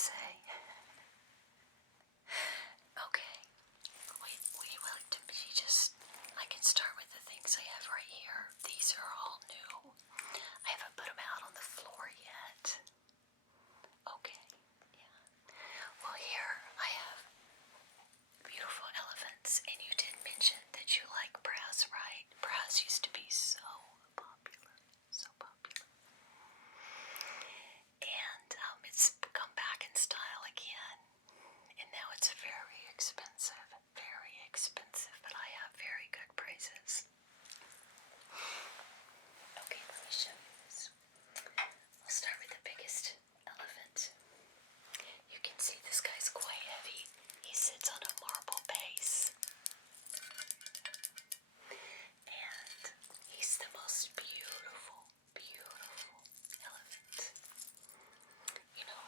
say. Okay, I can start with the things I have right here. These are all new. I haven't put them out on the floor yet. Okay, yeah. Well, here I have beautiful elephants, and you did mention that you like brass, right? Brass used to be so popular, so popular. And it's come back in style again, and now it's very expensive, but I have very good prices. Okay, let me show you this. I'll start with the biggest elephant. You can see this guy's quite heavy. He sits on a marble base. And he's the most beautiful, beautiful elephant. You know,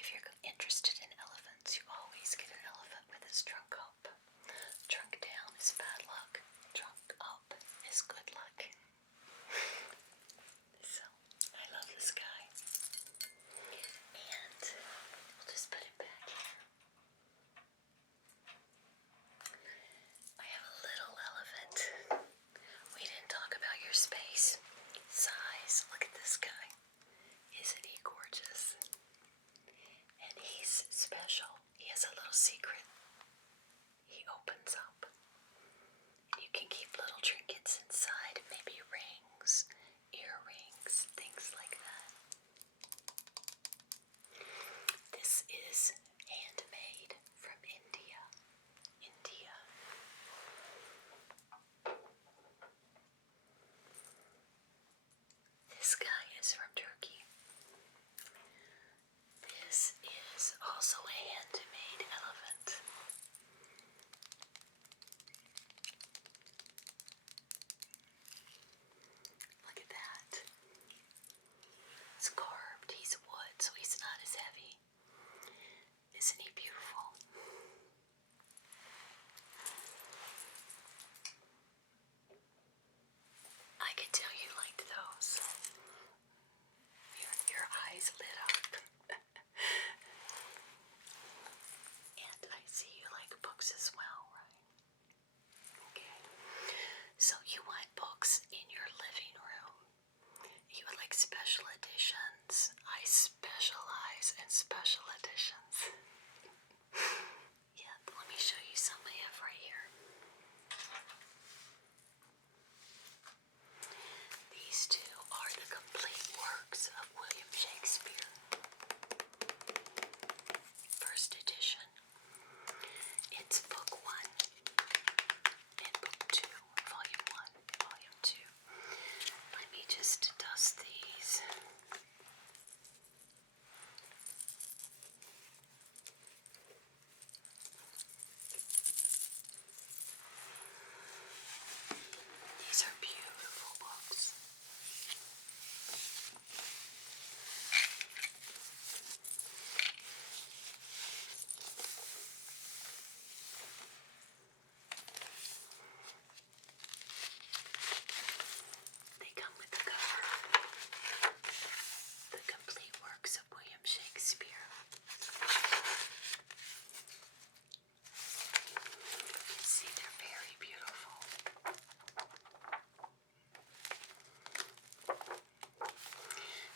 if you're interested in elephants, you always get an elephant with his trunk up. Trunk down is bad luck. Trunk up is good luck. So, I love this guy. And we'll just put him back here. I have a little elephant. We didn't talk about your space. Size. Look at this guy. Isn't he gorgeous? And he's special. He has a little secret. He opens up. And you can keep little trinkets inside. Maybe rings, earrings, things like that. This is handmade from India. This guy is from Turkey. This is also a handmade elephant. Look at that. It's carved. He's wood, so he's not as heavy. Isn't he beautiful? I could tell you liked those. Your eyes lit up. And I see you like books as well, right? Okay. So you want books in your living room. You would like special editions. I specialize in special editions. Yeah, let me show you some I have right here. These two are the complete works of William Shakespeare. First edition. It's book 1 and book 2, volume 1, volume 2. Let me just dust these. These are beautiful books. They come with the cover. The complete works of William Shakespeare. You can see they're very beautiful.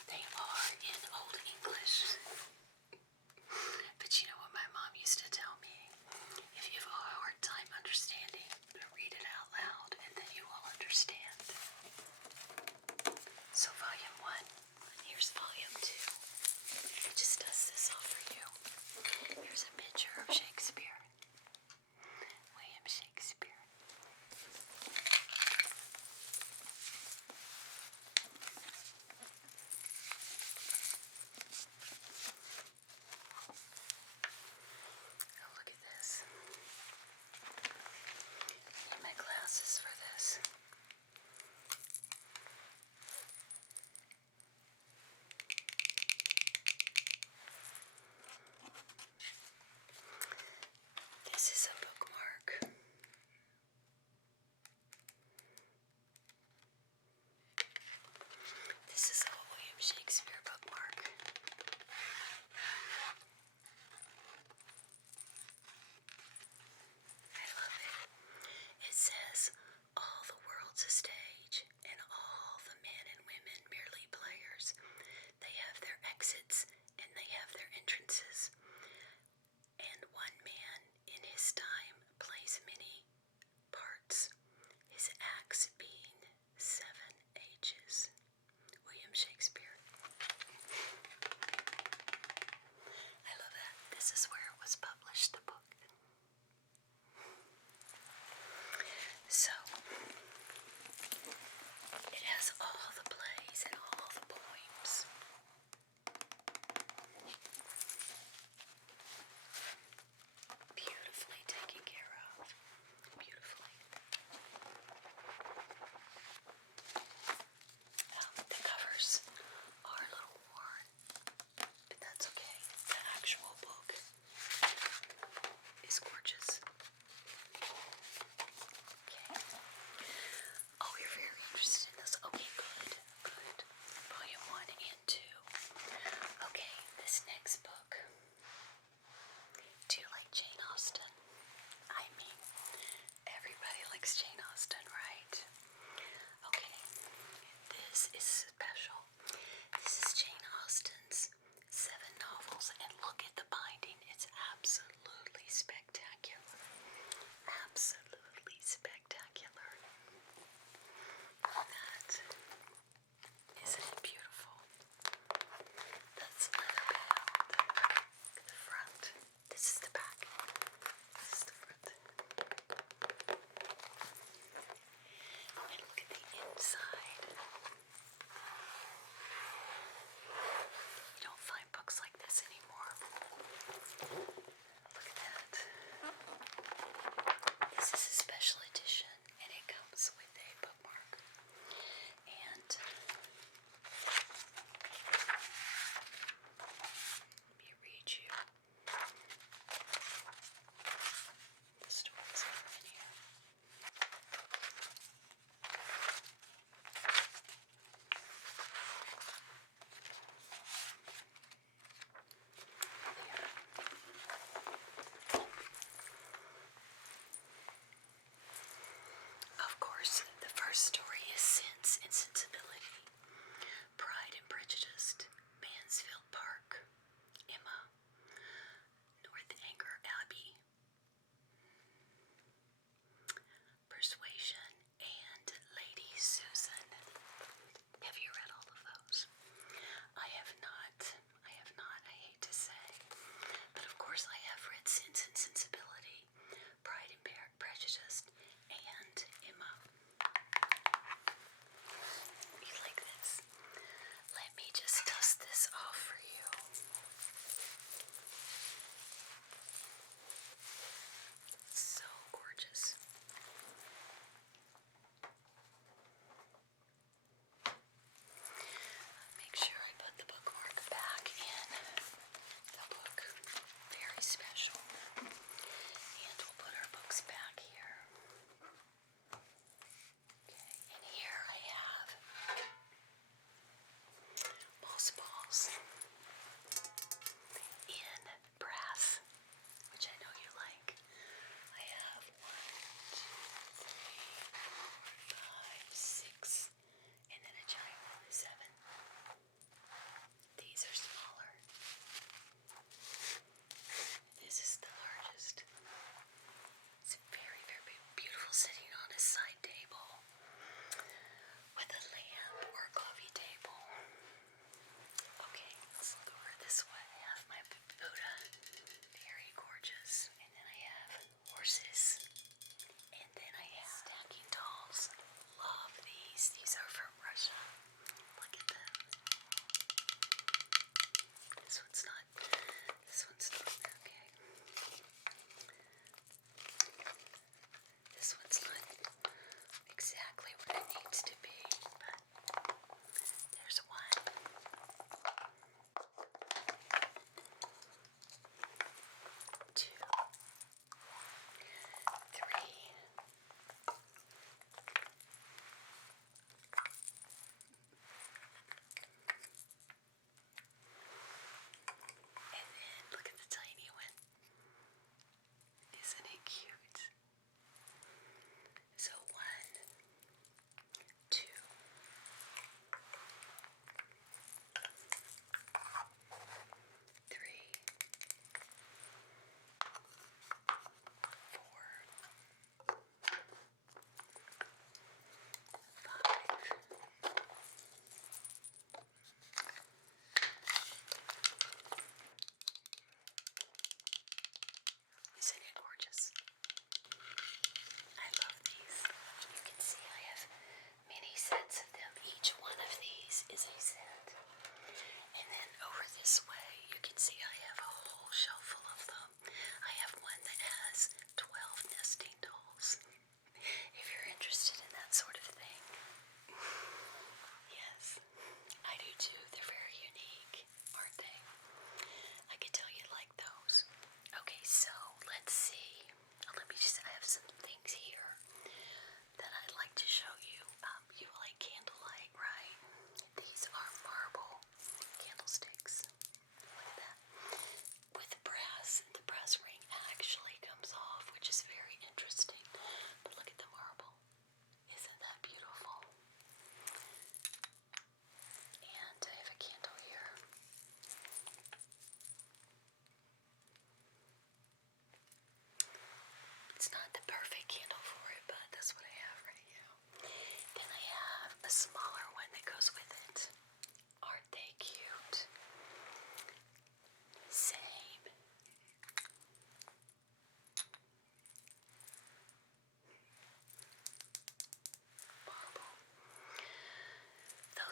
They are in Old English. But you know what my mom used to tell me? If you have a hard time understanding, read it out loud and then you will understand. So volume 1, here's volume 2. I just dust this off for you. Here's a picture of Shakespeare. William Shakespeare. Oh, look at this. I need my glasses for this.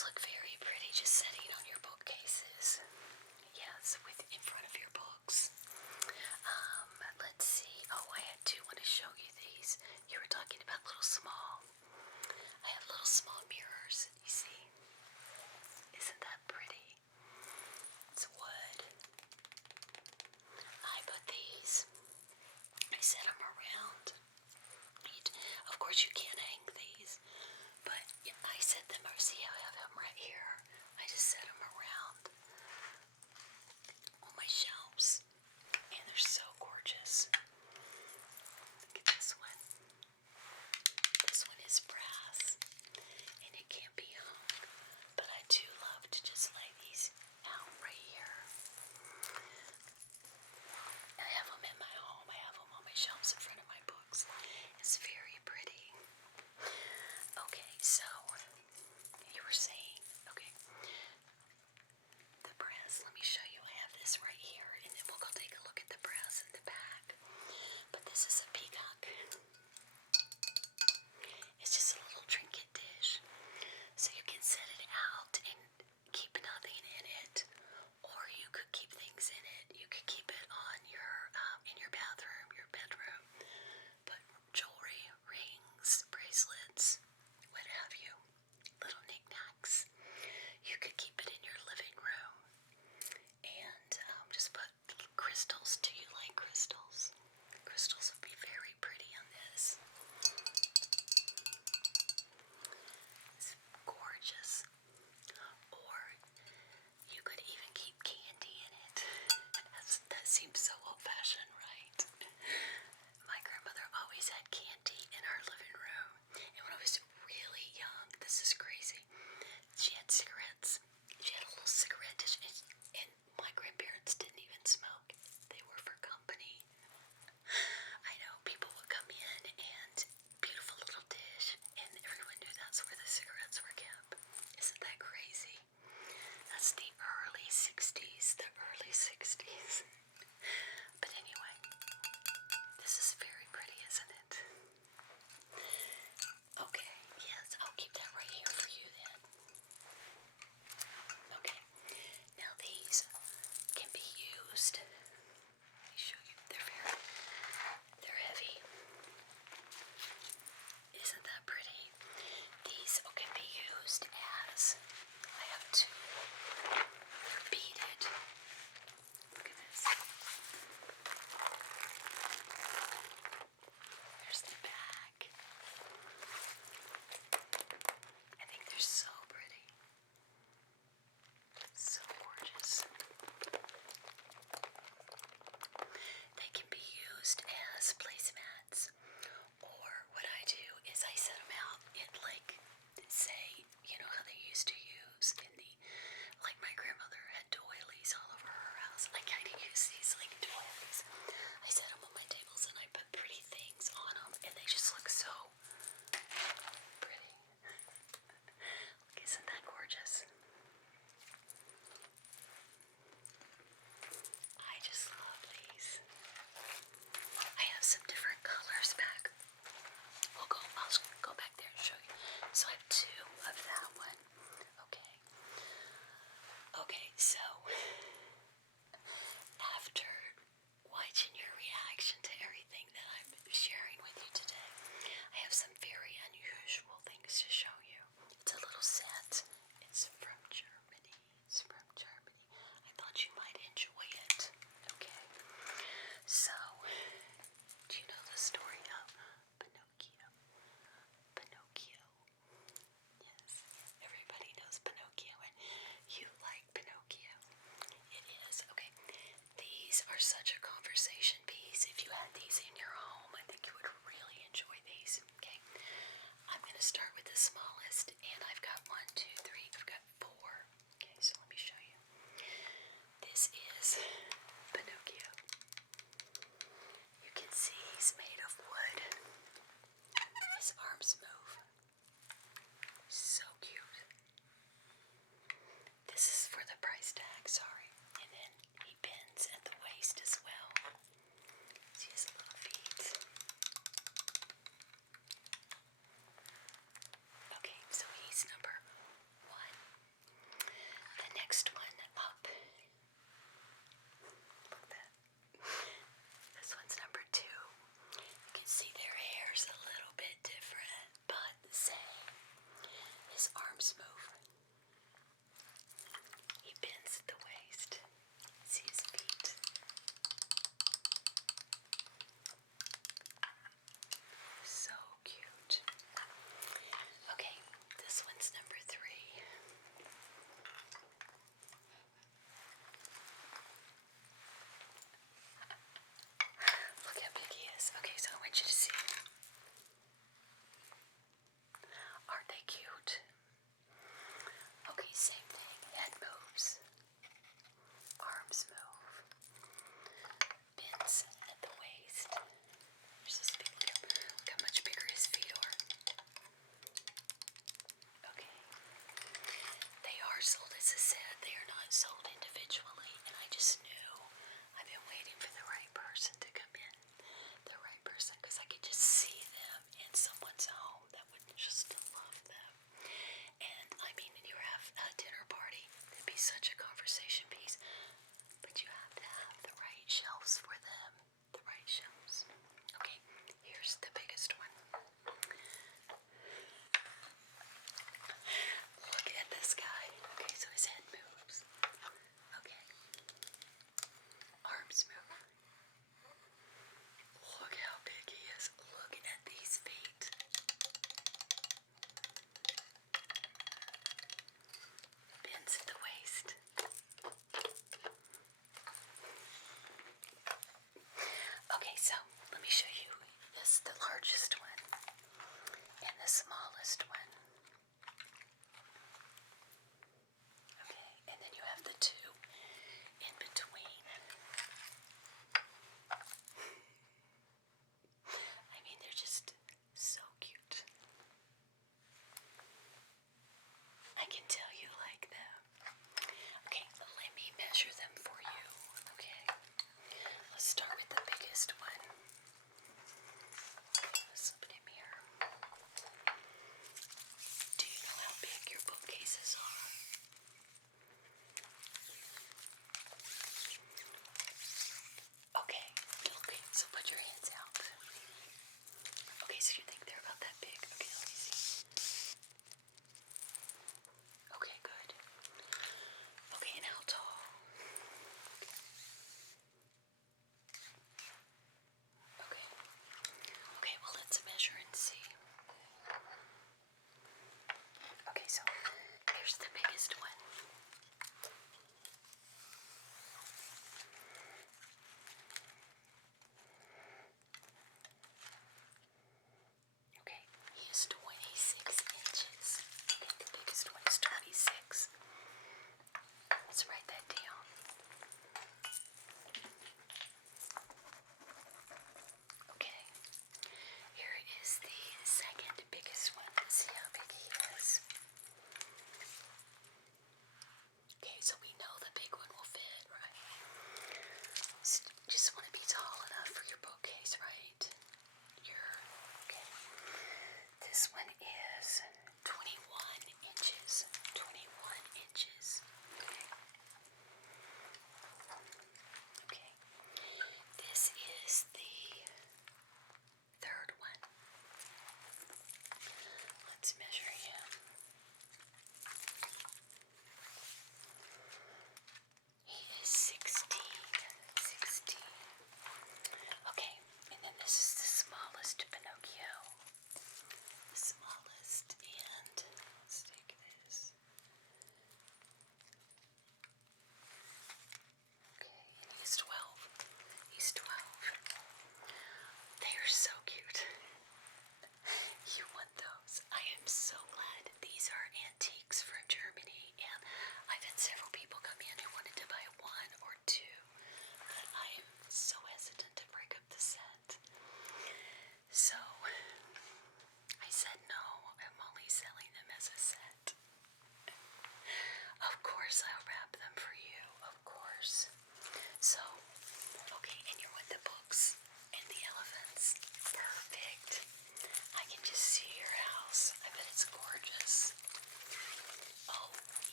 Those look very pretty just sitting on your bookcases. Yes, in front of your books. Let's see. Oh, I do want to show you these. You were talking about little small. I have little small mirrors. You see? Isn't that pretty? It's wood. I put these. I set them around. Of course, you can't hang these, but I set them. See how I have them right here? I just set them around on my shelves, and they're so gorgeous. Look at this one. This one is brass, and it can't be hung, but I do love to just lay these out right here. I have them in my home. I have them on my shelves in front of my books. It's very pretty. Okay, so you were saying, okay, the brass. Let me show you. I have this right here, and then we'll go take a look at the brass in the back. But this is a peacock. It's just a little trinket dish, so you can set it out and keep nothing in it, or you could keep things in it. You could keep it on your in your bathroom, your bedroom. Put jewelry, rings, bracelets, what have you, little knickknacks. You could keep it in your living room, and just put crystals. Do you like crystals? Crystals would be very pretty on this. It's gorgeous. Or you could even keep candy in it. That seems so old-fashioned, right? My grandmother always had candy in her living room. And when I was really young, this is crazy, she had cigarettes. She had a little cigarette dish, and my grandparents didn't even smoke. They were for company. I know, people would come in and beautiful little dish, and everyone knew that's where the cigarettes were kept. Isn't that crazy? That's the early 60s, the early 60s. But anyway, this is very pretty, isn't it? Okay, yes, I'll keep that right here for you then. Okay, now these can be used. Let me show you. They're heavy. Isn't that pretty? These can be used as, I have two. They're beaded. Look at this. There's the back. I think they're so pretty. So gorgeous. They can be used as placemats, or what I do is I set them out in, like, say, you know how they used to use in the, like my grandmother had doilies all over her house. I kind of use these like doilies. I set them on my tables and I put pretty things on them, and they just look so pretty. Isn't that gorgeous? I just love these. I have some different colors back. I'll go back there and show you. So I have two of that one. Okay. Okay, so after watching your reaction to everything that I'm sharing with you today, I have some very unusual things to show you. It's a little set. It's from Germany. I thought you might enjoy it. Okay. So, do you know the story of Pinocchio? Pinocchio. Yes, everybody knows Pinocchio, and you like Pinocchio. It is. Okay. These are such a conversation piece. If you had these in your home, I think you would really enjoy these. Okay. I'm going to start with the smallest, and I've got 1, 2, 3, I've got 4. Okay, so let me show you. This is Pinocchio. You can see he's made of wood. His arms move. So cute. This is for the price tag, sorry. And then he bends at the waist as well. See his little feet. Okay, so he's number 1. set. They are not sold individually, and I just knew